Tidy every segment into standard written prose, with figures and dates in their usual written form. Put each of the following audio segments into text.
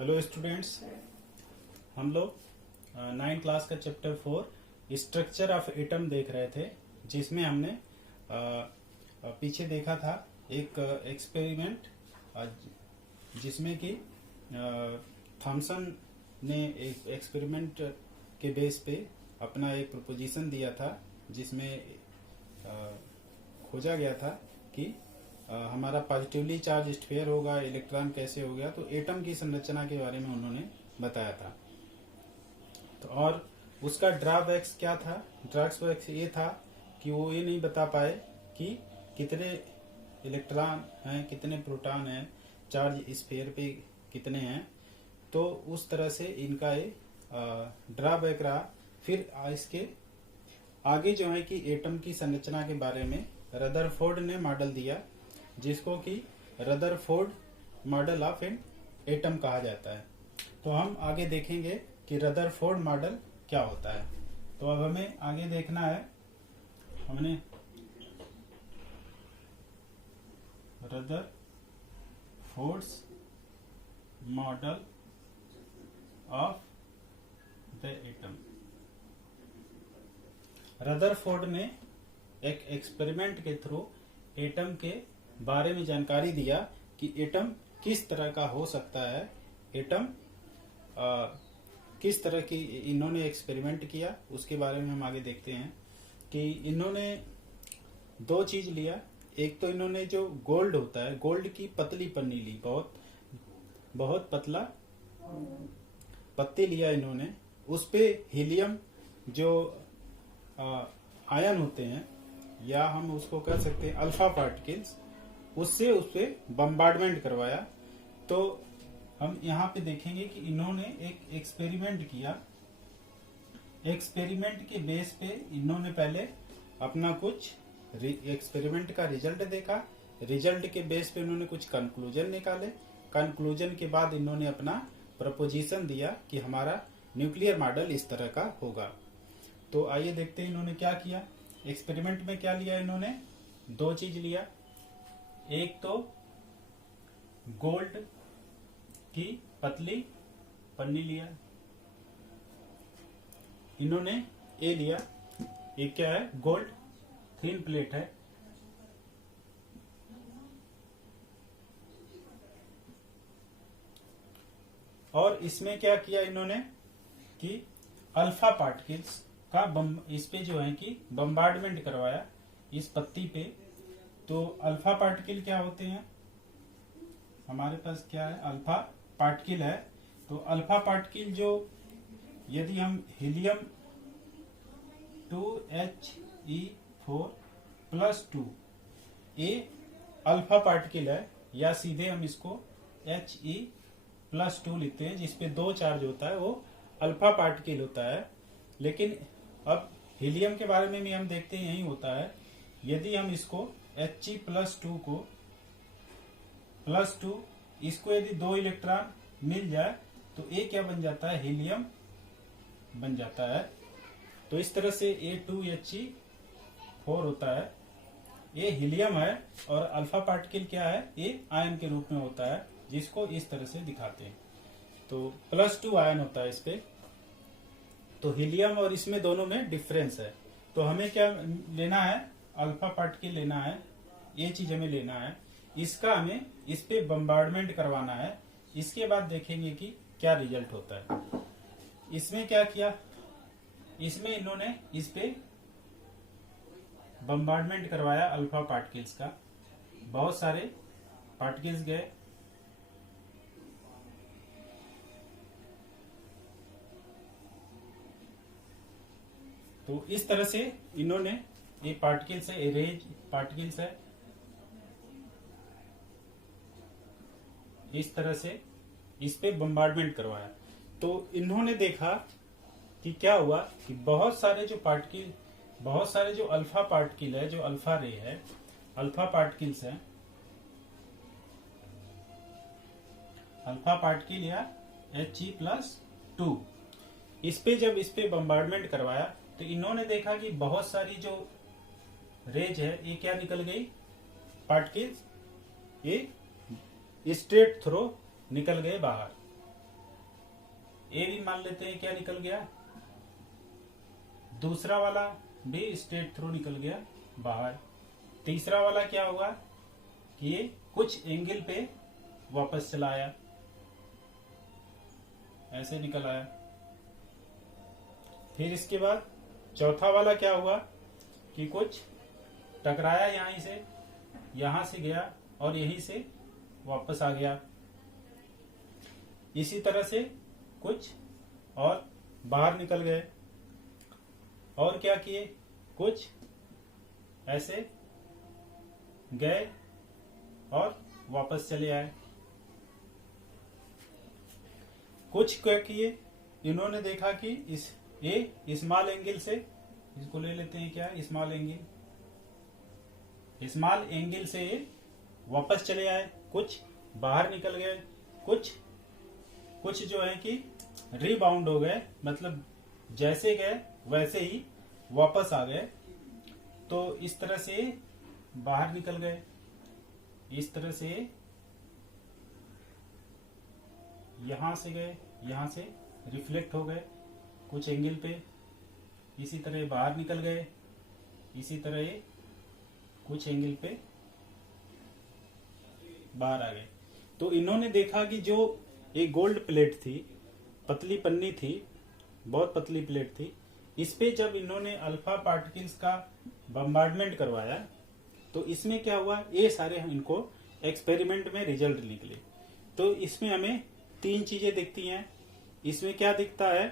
Hello students, हम लोग 9 class का चैप्टर 4 स्ट्रक्चर ऑफ एटम देख रहे थे, जिसमें हमने पीछे देखा था एक एक्सपेरिमेंट जिसमें कि थॉमसन ने एक एक्सपेरिमेंट के बेस पे अपना एक प्रोपोजिशन दिया था, जिसमें खोजा गया था कि हमारा पॉजिटिवली चार्ज स्फीयर होगा, इलेक्ट्रॉन कैसे हो गया। तो एटम की संरचना के बारे में उन्होंने बताया था। तो और उसका ड्रॉबैक्स क्या था? ड्रॉबैक्स ये था कि वो ये नहीं बता पाए कि कितने इलेक्ट्रॉन हैं, कितने प्रोटॉन हैं, चार्ज स्फीयर पे कितने हैं। तो उस तरह से इनका ये ड्रॉबैक रहा। फिर इसके आगे जो है कि एटम की संरचना के बारे में रदरफोर्ड ने मॉडल दिया, जिसको कि Rutherford model of an atom कहा जाता है। तो हम आगे देखेंगे कि रदरफोर्ड मॉडल क्या होता है। तो अब हमें आगे देखना है। हमने Rutherford's model of the atom. Rutherford ने एक एक्सपेरिमेंट के थ्रू एटम के बारे में जानकारी दिया कि एटम किस तरह का हो सकता है, एटम किस तरह की। इन्होंने एक्सपेरिमेंट किया, उसके बारे में हम आगे देखते हैं कि इन्होंने दो चीज लिया। एक तो इन्होंने जो गोल्ड होता है, गोल्ड की पतली पन्नी ली, बहुत पतला पत्ती लिया इन्होंने। उस पे हीलियम जो आयन होते हैं, या हम उसको कह सकते हैं अल्फा पार्टिकल्स, उससे उस पे बम्बार्डमेंट करवाया। तो हम यहाँ पे देखेंगे कि इन्होंने एक एक्सपेरिमेंट किया। एक्सपेरिमेंट के बेस पे इन्होंने पहले अपना कुछ एक्सपेरिमेंट का रिजल्ट देखा। रिजल्ट के बेस पे इन्होंने कुछ कंक्लूजन निकाले। कंक्लूजन के बाद इन्होंने अपना प्रपोजिशन दिया कि हमारा न्यूक्लियर मॉडल इस तरह का होगा। तो आइए देखते हैं इन्होंने क्या किया। एक्सपेरिमेंट में क्या लिया इन्होंने? दो चीज लिया। एक तो गोल्ड की पतली पन्नी लिया इन्होंने, ये लिया। एक क्या है? गोल्ड थिन प्लेट है। और इसमें क्या किया इन्होंने कि अल्फा पार्टिकल्स का इस पे जो है कि बम्बार्डमेंट करवाया इस पत्ती पे। तो अल्फा पार्टिकल क्या होते हैं? हमारे पास क्या है? अल्फा पार्टिकल है। तो अल्फा पार्टिकल जो, यदि हम हीलियम 2He4+2 ये अल्फा पार्टिकल है, या सीधे हम इसको He+2 लिखते हैं, जिसपे 2 चार्ज होता है, वो अल्फा पार्टिकल होता है। लेकिन अब हीलियम के बारे में भी हम देखते हैं, यही होता है। यदि हम इसको He+2 को +2, इसको यदि 2 इलेक्ट्रॉन मिल जाए तो ये क्या बन जाता है? हीलियम बन जाता है। तो इस तरह से A2He4 होता है, ये हीलियम है। और अल्फा पार्टिकल क्या है? ये आयन के रूप में होता है, जिसको इस तरह से दिखाते हैं। तो +2 आयन होता है इस पे। तो हीलियम और इसमें दोनों में डिफरेंस है। तो हमें क्या लेना है? अल्फा पार्टिकल लेना है, ये चीज हमें लेना है। इसका हमें इस पे बम्बार्डमेंट करवाना है। इसके बाद देखेंगे कि क्या रिजल्ट होता है। इसमें क्या किया? इसमें इन्होंने इस पे बम्बार्डमेंट करवाया अल्फा पार्टिकल्स का। बहुत सारे पार्टिकल्स गए। तो इस तरह से इन्होंने, ये पार्टिकल्स है, रेज पार्टिकल्स है, इस तरह से इस पे बम्बार्डमेंट करवाया। तो इन्होंने देखा कि क्या हुआ कि बहुत सारे जो अल्फा पार्टिकल है, जो अल्फा रे है, अल्फा पार्टिकल्स है, अल्फा पार्टिकल या He+2, इस पे बम्बार्डमेंट करवाया तो इन्होंने देखा कि बहुत सारी जो रेज है, ये क्या निकल गई? पार्टिकल्स ये स्ट्रेट थ्रो निकल गए बाहर। ए भी मान लेते हैं क्या निकल गया, दूसरा वाला भी स्ट्रेट थ्रू निकल गया बाहर। तीसरा वाला क्या हुआ कि ये कुछ एंगल पे वापस चला आया, ऐसे निकल आया। फिर इसके बाद चौथा वाला क्या हुआ कि कुछ टकराया यहां से गया और यहीं से वापस आ गया। इसी तरह से कुछ और बाहर निकल गए, और क्या किए, कुछ ऐसे गए और वापस चले आए। कुछ क्या किए, इन्होंने देखा कि इस स्मॉल एंगल से, इसको ले लेते हैं क्या, स्मॉल एंगल से वापस चले आए, कुछ बाहर निकल गए, कुछ जो है कि रीबाउंड हो गए, मतलब जैसे गए वैसे ही वापस आ गए। तो इस तरह से बाहर निकल गए, इस तरह से यहां से गए, यहां से रिफ्लेक्ट हो गए कुछ एंगल पे, इसी तरह बाहर निकल गए, इसी तरह कुछ एंगल पे बाहर आ गए। तो इन्होंने देखा कि जो एक गोल्ड प्लेट थी, पतली पन्नी थी, बहुत पतली प्लेट थी, इस पे जब इन्होंने अल्फा पार्टिकल्स का बम्बार्डमेंट करवाया तो इसमें क्या हुआ, ये सारे इनको एक्सपेरिमेंट में रिजल्ट निकले। तो इसमें हमें तीन चीजें दिखती हैं। इसमें क्या दिखता है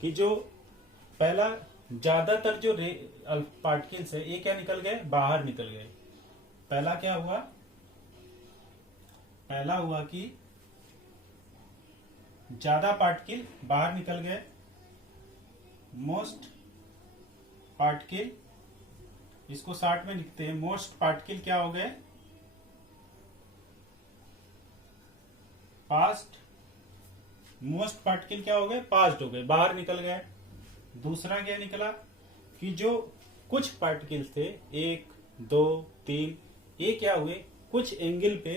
कि जो पहला ज्यादातर जो पार्टिकल्स है ये क्या निकल गए, बाहर निकल गए। पहला क्या हुआ, पहला हुआ कि ज्यादा पार्टिकल बाहर निकल गए, मोस्ट पार्टिकल, इसको शार्ट में लिखते हैं, मोस्ट पार्टिकल क्या हो गए, पास्ट, मोस्ट पार्टिकल क्या हो गए, पास्ट हो गए, बाहर निकल गए। दूसरा क्या निकला कि जो कुछ पार्टिकल्स थे, 1 2 3, ये क्या हुए, कुछ एंगल पे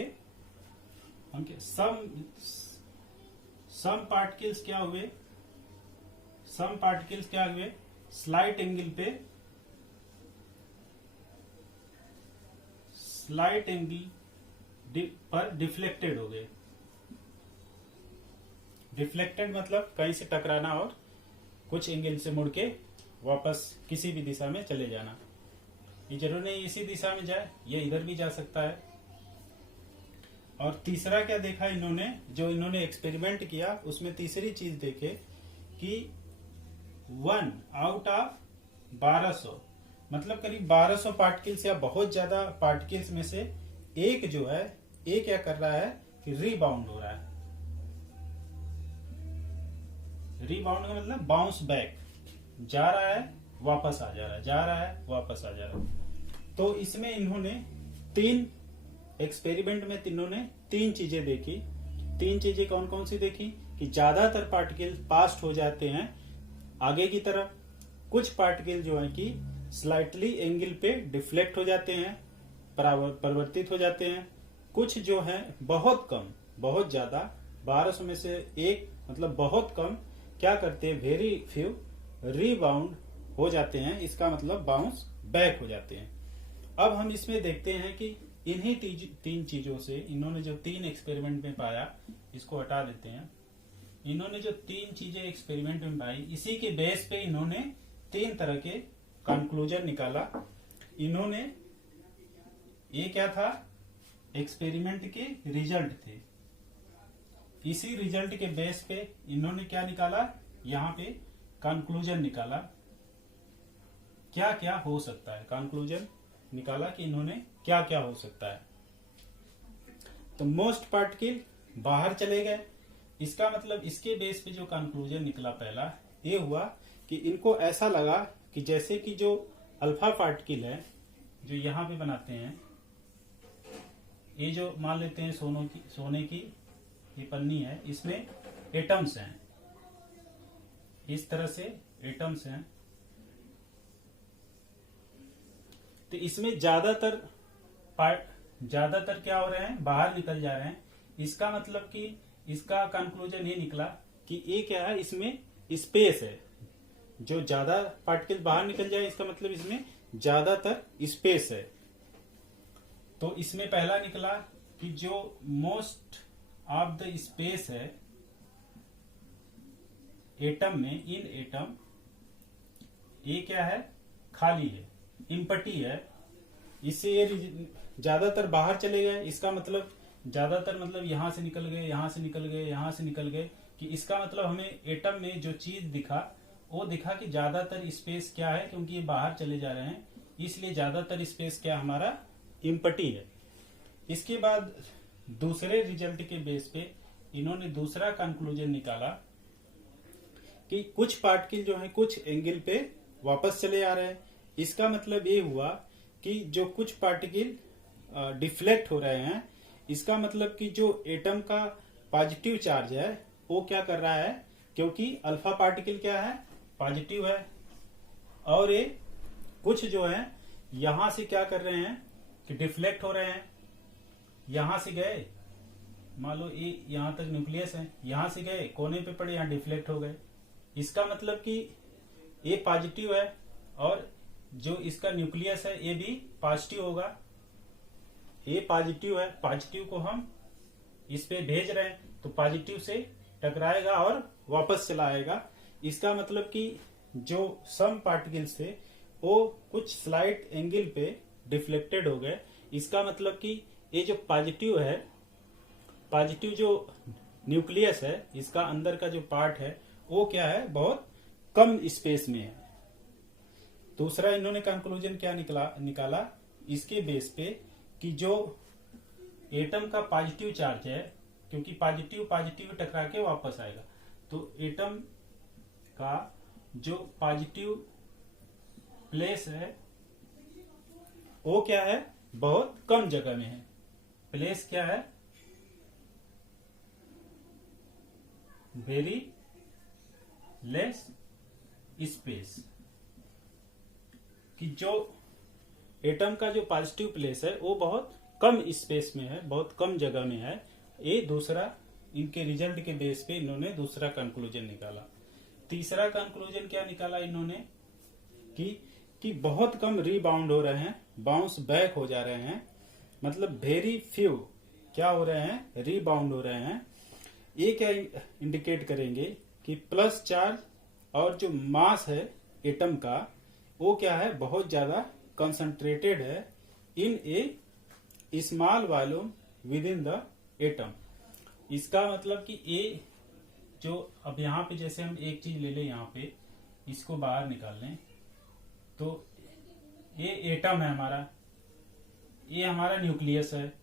सम पार्टिकल्स क्या हुए, सम पार्टिकल्स क्या हुए, स्लाइट एंगल पे, स्लाइट एंगल पर डिफ्लेक्टेड हो गए। डिफ्लेक्टेड मतलब कहीं से टकराना और कुछ एंगल से मुड़ के वापस किसी भी दिशा में चले जाना। ये जरूर नहीं इसी दिशा में जाए, ये इधर भी जा सकता है। और तीसरा क्या देखा इन्होंने, जो इन्होंने एक्सपेरिमेंट किया उसमें तीसरी चीज देखे कि 1 आउट ऑफ 1200, मतलब करीब 1200 पार्टिकल्स या बहुत ज्यादा पार्टिकल्स में से एक जो है, ये क्या कर रहा है कि रीबाउंड हो रहा है। रीबाउंड का मतलब बाउंस बैक, जा रहा है वापस आ जा रहा है, जा रहा है वापस आ जा रहा है। तो इसमें इन्होंने तीन एक्सपेरिमेंट में तीनों ने तीन चीजें देखी। तीन चीजें कौन कौन सी देखी कि ज्यादातर पार्टिकल पास्ट हो जाते हैं आगे की तरफ, कुछ पार्टिकल जो है कि स्लाइटली एंगल पे डिफ्लेक्ट हो जाते हैं, परिवर्तित हो जाते हैं, कुछ जो है बहुत कम, बहुत ज्यादा 1200 में से एक, मतलब बहुत कम क्या करते हैं, वेरी फ्यू रीबाउंड हो जाते हैं, इसका मतलब बाउंस बैक हो जाते हैं। अब हम इसमें देखते हैं कि इन्हीं तीन चीजों से इन्होंने जो तीन एक्सपेरिमेंट में पाया, इसको हटा देते हैं। इन्होंने जो तीन चीजें एक्सपेरिमेंट में पाई, इसी के बेस पे इन्होंने तीन तरह के कंक्लूजन निकाला। इन्होंने, ये क्या था, एक्सपेरिमेंट के रिजल्ट थे। इसी रिजल्ट के बेस पे इन्होंने क्या निकाला, यहाँ पे कंक्लूजन निकाला, क्या क्या हो सकता है। कंक्लूजन निकाला कि इन्होंने क्या क्या हो सकता है। तो मोस्ट पार्टिकल बाहर चले गए, इसका मतलब इसके बेस पे जो कंक्लूजन निकला पहला ये हुआ कि इनको ऐसा लगा कि जैसे कि जो अल्फा पार्टिकल है जो यहाँ पे बनाते हैं, ये जो मान लेते हैं सोने की ये पन्नी है, इसमें एटम्स हैं, इस तरह से एटम्स हैं। तो इसमें ज्यादातर क्या हो रहे हैं, बाहर निकल जा रहे हैं। इसका मतलब कि इसका कंक्लूजन ये निकला कि ए क्या है, इसमें स्पेस है, जो ज्यादा पार्टिकल बाहर निकल जाए इसका मतलब इसमें ज्यादातर स्पेस है। तो इसमें पहला निकला कि जो मोस्ट ऑफ द स्पेस है एटम में, इन एटम, ये क्या है, खाली है, इम्पटी है। इससे ये ज्यादातर बाहर चले गए, इसका मतलब ज्यादातर मतलब यहां से निकल गए, यहां से निकल गए, यहां से निकल गए, कि इसका मतलब हमें एटम में जो चीज दिखा वो दिखा कि ज्यादातर स्पेस क्या है, क्योंकि ये बाहर चले जा रहे हैं, इसलिए ज्यादातर स्पेस क्या हमारा इम्पटी है। इसके बाद दूसरे रिजल्ट के बेस पे इन्होंने दूसरा कंक्लूजन निकाला कि कुछ पार्टिकल जो है कुछ एंगल पे वापस चले आ रहे हैं। इसका मतलब ये हुआ कि जो कुछ पार्टिकल डिफ्लेक्ट हो रहे हैं, इसका मतलब कि जो एटम का पॉजिटिव चार्ज है वो क्या कर रहा है, क्योंकि अल्फा पार्टिकल क्या है, पॉजिटिव है, और ये कुछ जो है यहां से क्या कर रहे हैं कि डिफ्लेक्ट हो रहे हैं, यहां से गए, मान लो ये यहां तक न्यूक्लियस है, यहां से गए कोने पे पड़े, यहां डिफ्लेक्ट हो गए। इसका मतलब कि ये पॉजिटिव है और जो इसका न्यूक्लियस है ये भी पॉजिटिव होगा। ये पॉजिटिव है, पॉजिटिव को हम इस पे भेज रहे हैं तो पॉजिटिव से टकराएगा और वापस चला आएगा। इसका मतलब कि जो सम पार्टिकल्स थे वो कुछ स्लाइट एंगल पे डिफ्लेक्टेड हो गए। इसका मतलब कि ये जो पॉजिटिव है, पॉजिटिव जो न्यूक्लियस है, इसका अंदर का जो पार्ट है वो क्या है, बहुत कम स्पेस में है। दूसरा इन्होंने कंक्लूजन क्या निकाला इसके बेस पे कि जो एटम का पॉजिटिव चार्ज है, क्योंकि पॉजिटिव पॉजिटिव टकरा के वापस आएगा, तो एटम का जो पॉजिटिव प्लेस है वो क्या है, बहुत कम जगह में है। प्लेस क्या है, वेरी लेस स्पेस, कि जो एटम का जो पॉजिटिव प्लेस है वो बहुत कम स्पेस में है, बहुत कम जगह में है। ये दूसरा इनके रिजल्ट के बेस पे इन्होंने दूसरा कंक्लूजन निकाला। तीसरा कंक्लूजन क्या निकाला इन्होंने कि बहुत कम रीबाउंड हो रहे हैं, बाउंस बैक हो जा रहे हैं, मतलब वेरी फ्यू क्या हो रहे हैं, रीबाउंड हो रहे हैं। ये क्या इंडिकेट करेंगे कि प्लस चार्ज और जो मास है एटम का वो क्या है, बहुत ज्यादा कंसंट्रेटेड है in a small volume within the atom. इसका मतलब कि ये जो अब यहाँ पे जैसे हम एक चीज ले लें, यहाँ पे इसको बाहर निकाल लें, तो ये एटम है हमारा, ये हमारा न्यूक्लियस है।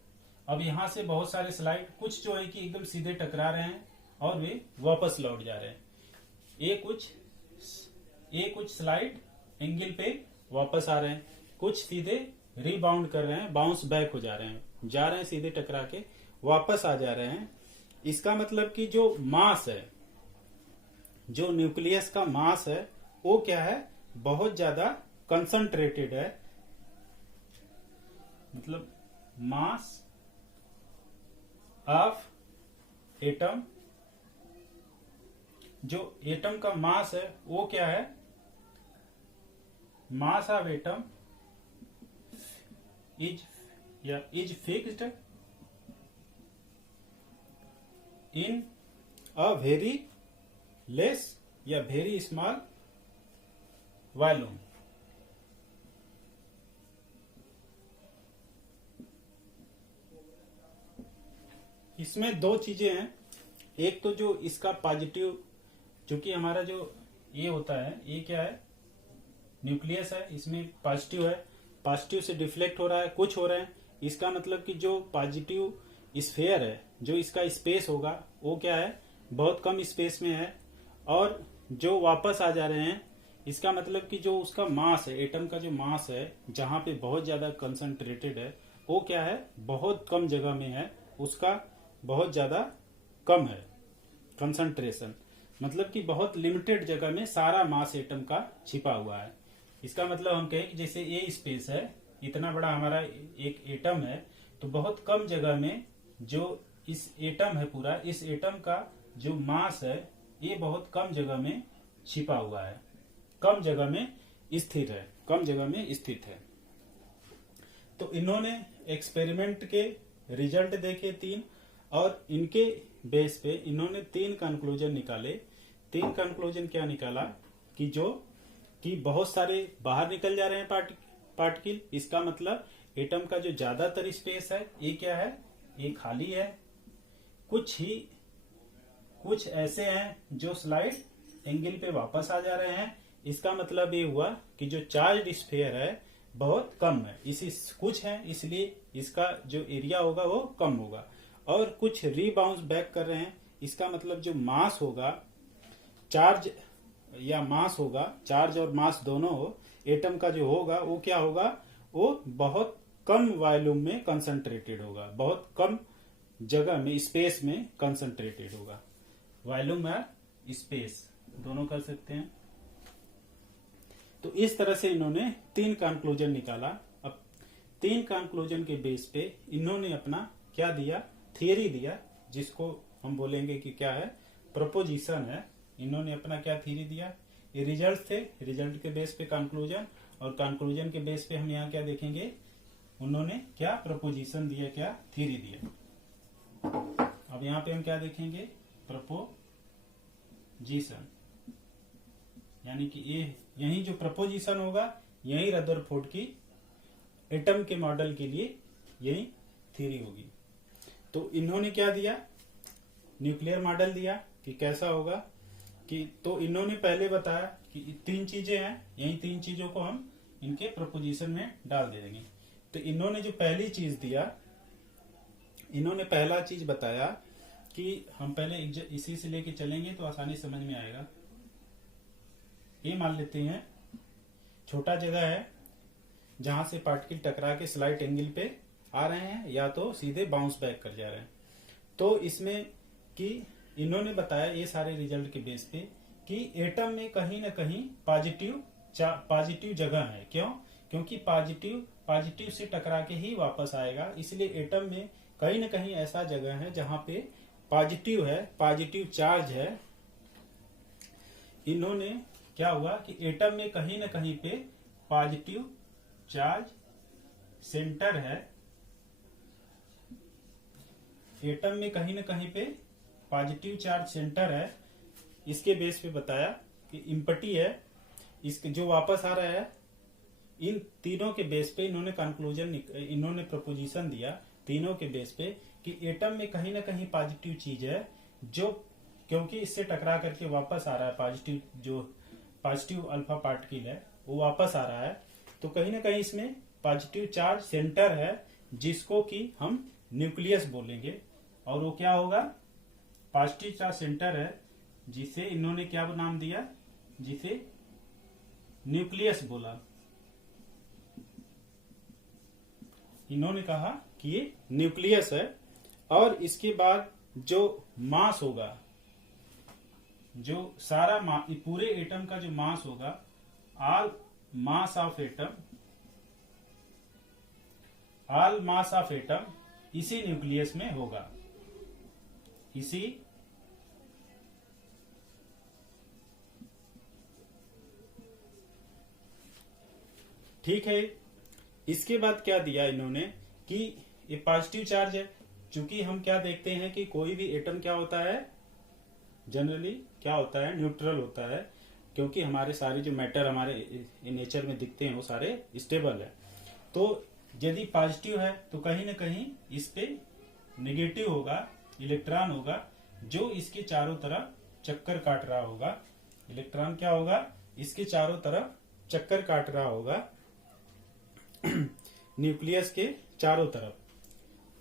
अब यहाँ से बहुत सारे स्लाइड कुछ जो है कि एकदम सीधे टकरा रहे हैं और वे वापस लौट जा रहे हैं। ये कुछ स्लाइड एंगल पे वापस आ रहे हैं, कुछ सीधे रीबाउंड कर रहे हैं, बाउंस बैक हो जा रहे हैं सीधे टकरा के वापस आ जा रहे हैं। इसका मतलब कि जो मास है, जो न्यूक्लियस का मास है वो क्या है, बहुत ज्यादा कंसंट्रेटेड है। मतलब मास ऑफ एटम, जो एटम का मास है वो क्या है, mass of atom is fixed in a very less या वेरी स्मॉल वॉल्यूम। इसमें दो चीजें हैं, एक तो जो इसका पॉजिटिव, चूंकि हमारा जो ये होता है, ये क्या है, न्यूक्लियस है, इसमें पॉजिटिव है, पॉजिटिव से डिफ्लेक्ट हो रहा है, कुछ हो रहे हैं। इसका मतलब कि जो पॉजिटिव स्फीयर है, जो इसका स्पेस होगा वो क्या है, बहुत कम स्पेस में है, और जो वापस आ जा रहे हैं, इसका मतलब कि जो उसका मास है, एटम का जो मास है, जहां पे बहुत ज्यादा कंसंट्रेटेड है, वो क्या है, बहुत कम जगह में है, उसका बहुत ज्यादा कम है कंसंट्रेशन। मतलब कि बहुत लिमिटेड जगह में सारा मास एटम का छिपा हुआ है। इसका मतलब हम कहें कि जैसे ये स्पेस है, इतना बड़ा हमारा एक एटम है, तो बहुत कम जगह में जो इस एटम है पूरा, इस एटम का जो मास है ये बहुत कम जगह में छिपा हुआ है, कम जगह में स्थित है, कम जगह में स्थित है। तो इन्होंने एक्सपेरिमेंट के रिजल्ट देखे 3, और इनके बेस पे इन्होंने 3 कंक्लूजन निकाले। 3 कंक्लूजन क्या निकाला कि बहुत सारे बाहर निकल जा रहे हैं पार्टिकल, इसका मतलब एटम का जो ज्यादातर स्पेस है ये क्या है, ये खाली है। कुछ ऐसे हैं जो स्लाइड एंगल पे वापस आ जा रहे हैं, इसका मतलब ये हुआ कि जो चार्ज स्फीयर है बहुत कम है। कुछ है इसलिए इसका जो एरिया होगा वो कम होगा, और कुछ रीबाउंस बैक कर रहे हैं, इसका मतलब जो मास होगा, चार्ज या मास होगा, चार्ज और मास दोनों हो, एटम का जो होगा वो क्या होगा, वो बहुत कम वॉल्यूम में कंसंट्रेटेड होगा, बहुत कम जगह में, स्पेस में कंसंट्रेटेड होगा। वॉल्यूम या स्पेस दोनों कर सकते हैं। तो इस तरह से इन्होंने 3 कंक्लूजन निकाला। अब 3 कंक्लूजन के बेस पे इन्होंने अपना क्या दिया, थियरी दिया, जिसको हम बोलेंगे कि क्या है, प्रोपोजिशन है। इन्होंने अपना क्या थियरी दिया, ये रिजल्ट थे, रिजल्ट के बेस पे कंक्लूजन, और कंक्लूजन के बेस पे हम यहाँ क्या देखेंगे, उन्होंने क्या प्रोपोजिशन दिया, क्या थियरी दिया। अब यहाँ पे हम क्या देखेंगे, प्रोपोजिशन, यानी कि ये यही जो प्रपोजिशन होगा यही रदरफोर्ड की एटम के मॉडल के लिए यही थ्योरी होगी। तो इन्होंने क्या दिया, न्यूक्लियर मॉडल दिया कि कैसा होगा, कि तो इन्होंने पहले बताया कि 3 चीजें हैं, यही 3 चीजों को हम इनके प्रपोजिशन में डाल देंगे। तो इन्होंने जो पहली चीज दिया, इन्होंने पहला चीज बताया कि हम पहले इसी से लेके चलेंगे तो आसानी समझ में आएगा। ये मान लेते हैं छोटा जगह है जहां से पार्टिकल टकरा के स्लाइट एंगल पे आ रहे हैं या तो सीधे बाउंस बैक कर जा रहे हैं। तो इसमें कि इन्होंने बताया ये सारे रिजल्ट के बेस पे कि एटम में कहीं ना कहीं पॉजिटिव जगह है। क्यों? क्योंकि पॉजिटिव से टकरा के ही वापस आएगा, इसलिए एटम में कहीं ना कहीं ऐसा जगह है जहां पे पॉजिटिव है, पॉजिटिव चार्ज है। इन्होंने क्या हुआ कि एटम में कहीं ना कहीं पे पॉजिटिव चार्ज सेंटर है, एटम में कहीं ना कहीं पे पॉजिटिव चार्ज सेंटर है। इसके बेस पे बताया कि इम्पटी है, इसके जो वापस आ रहा है। इन तीनों के बेस पे इन्होंने प्रपोजिशन दिया, तीनों के बेस पे कि एटम में कहीं ना कहीं पॉजिटिव चीज है, जो क्योंकि इससे टकरा करके वापस आ रहा है, पॉजिटिव अल्फा पार्टिकल है वो वापस आ रहा है, तो कहीं ना कहीं इसमें पॉजिटिव चार्ज सेंटर है जिसको कि हम न्यूक्लियस बोलेंगे। और वो क्या होगा, पॉजिटिव चार्ज सेंटर है जिसे इन्होंने क्या नाम दिया, जिसे न्यूक्लियस बोला। इन्होंने कहा कि ये न्यूक्लियस है। और इसके बाद जो मास होगा, जो सारा पूरे एटम का जो मास होगा, ऑल मास ऑफ एटम इसी न्यूक्लियस में होगा, इसी ठीक है। इसके बाद क्या दिया इन्होंने कि ये पॉजिटिव चार्ज है। चूंकि हम क्या देखते हैं कि कोई भी एटम क्या होता है, जनरली क्या होता है, न्यूट्रल होता है, क्योंकि हमारे सारे जो मैटर हमारे नेचर में दिखते हैं वो सारे स्टेबल है। तो यदि पॉजिटिव है तो कहीं ना कहीं इस पे नेगेटिव होगा, इलेक्ट्रॉन होगा जो इसके चारों तरफ चक्कर काट रहा होगा। इलेक्ट्रॉन क्या होगा, इसके चारों तरफ चक्कर काट रहा होगा न्यूक्लियस के चारों तरफ।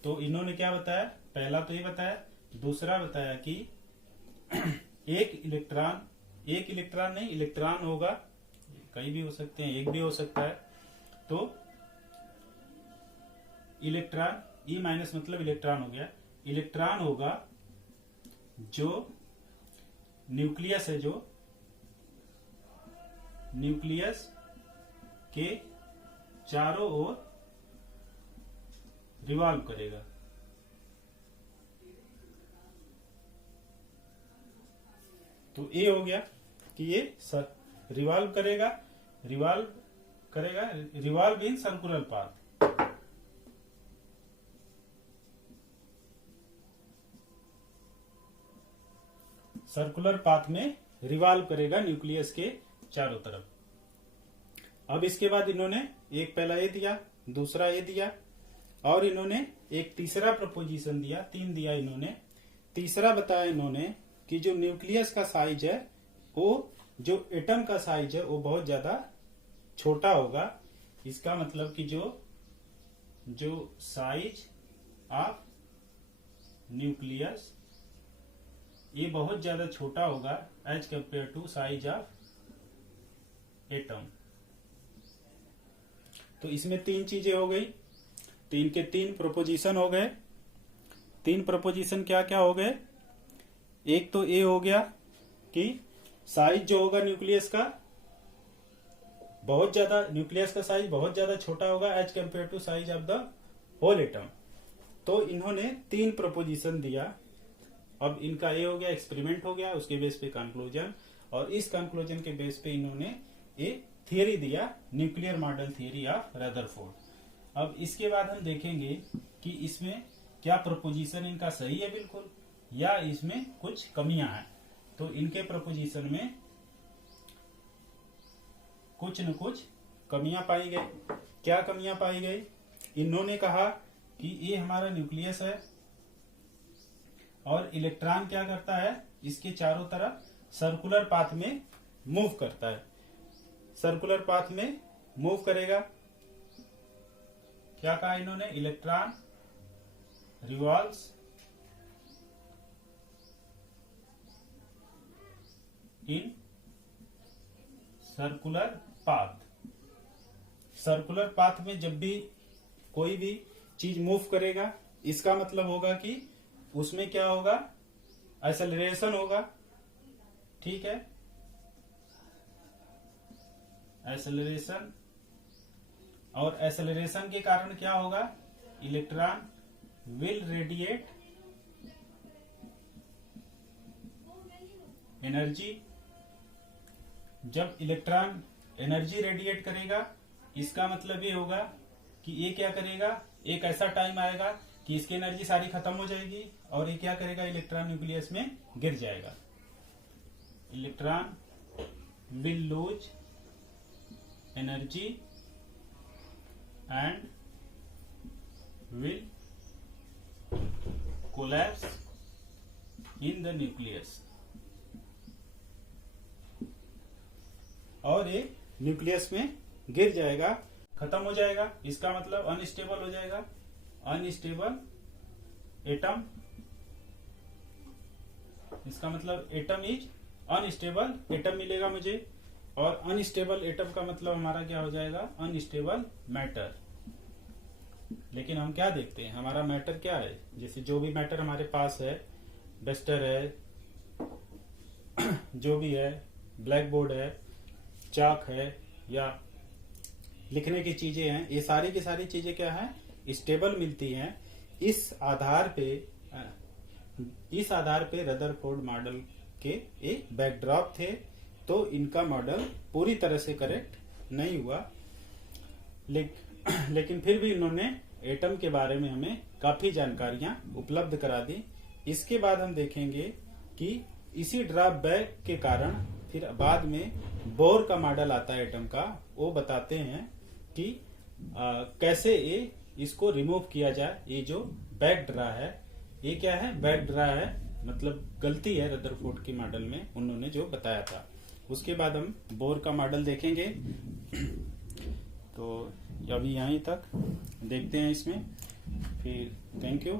तो इन्होंने क्या बताया, पहला तो ये बताया, दूसरा बताया कि एक इलेक्ट्रॉन नहीं, इलेक्ट्रॉन होगा, कहीं भी हो सकते हैं, एक भी हो सकता है। तो इलेक्ट्रॉन ई माइनस मतलब इलेक्ट्रॉन हो गया, इलेक्ट्रॉन होगा जो न्यूक्लियस है, जो न्यूक्लियस के चारों ओर रिवॉल्व करेगा। तो ए हो गया कि ये रिवॉल्व करेगा revolve in circular path. Circular path में रिवॉल्व करेगा न्यूक्लियस के चारों तरफ। अब इसके बाद इन्होंने एक पहला ए दिया, दूसरा ए दिया, और इन्होंने एक तीसरा प्रपोजिशन दिया, 3 दिया इन्होंने। तीसरा बताया इन्होंने कि जो न्यूक्लियस का साइज है वो, जो एटम का साइज है वो बहुत ज्यादा छोटा होगा। इसका मतलब कि जो साइज ऑफ न्यूक्लियस ये बहुत ज्यादा छोटा होगा as compare to size of atom. तो इसमें 3 चीजें हो गई, 3 के 3 प्रोपोजिशन हो गए। 3 प्रोपोजिशन क्या क्या हो गए? एक तो ये हो गया कि साइज जो होगा न्यूक्लियस का न्यूक्लियस का साइज बहुत ज्यादा छोटा होगा as compare to size of the whole atom. तो इन्होंने 3 प्रोपोजिशन दिया। अब इनका ये हो गया, एक्सपेरिमेंट हो गया, उसके बेस पे कंक्लूजन, और इस कंक्लूजन के बेस पे इन्होंने एक थियरी दिया, nuclear model theory of Rutherford. अब इसके बाद हम देखेंगे कि इसमें क्या प्रोपोजिशन इनका सही है बिल्कुल, या इसमें कुछ कमियां हैं। तो इनके प्रोपोजिशन में कुछ न कुछ कमियां पाई गई। क्या कमियां पाई गई? इन्होंने कहा कि ये हमारा न्यूक्लियस है और इलेक्ट्रॉन क्या करता है, इसके चारों तरफ सर्कुलर पाथ में मूव करता है। सर्कुलर पाथ में मूव करेगा। क्या कहा इन्होंने? Electron revolves in circular path. Circular path में जब भी कोई भी चीज मूव करेगा, इसका मतलब होगा कि उसमें क्या होगा, एक्सेलरेशन होगा। ठीक है, एक्सेलरेशन, और एक्सेलरेशन के कारण क्या होगा, इलेक्ट्रॉन विल रेडिएट एनर्जी। जब इलेक्ट्रॉन एनर्जी रेडिएट करेगा, इसका मतलब ये होगा कि ये क्या करेगा, एक ऐसा टाइम आएगा कि इसकी एनर्जी सारी खत्म हो जाएगी और ये क्या करेगा, इलेक्ट्रॉन न्यूक्लियस में गिर जाएगा। Electron will lose energy and will collapse in the nucleus. और ये न्यूक्लियस में गिर जाएगा, खत्म हो जाएगा। इसका मतलब अनस्टेबल हो जाएगा, अनस्टेबल एटम। इसका मतलब एटम इज अनस्टेबल एटम मिलेगा मुझे, और अनस्टेबल एटम का मतलब हमारा क्या हो जाएगा, अनस्टेबल मैटर। लेकिन हम क्या देखते हैं, हमारा मैटर क्या है, जैसे जो भी मैटर हमारे पास है, डस्टर है, जो भी है, ब्लैक बोर्ड है, चाक है, या लिखने की चीजें हैं, ये सारी की सारी चीजें क्या है, स्टेबल मिलती हैं। इस आधार पे रदरफोर्ड मॉडल के एक बैकड्रॉप थे। तो इनका मॉडल पूरी तरह से करेक्ट नहीं हुआ, लेकिन फिर भी इन्होंने एटम के बारे में हमें काफी जानकारियां उपलब्ध करा दी। इसके बाद हम देखेंगे कि इसी ड्रॉबैक के कारण फिर बाद में बोर का मॉडल आता है एटम का, वो बताते हैं कि कैसे इसको रिमूव किया जाए। ये जो बैक ड्रा है, ये क्या है, बैक ड्रा है, मतलब गलती है रदरफोर्ड के मॉडल में उन्होंने जो बताया था। उसके बाद हम बोर का मॉडल देखेंगे। तो अभी यहीं तक देखते हैं इसमें, फिर थैंक यू।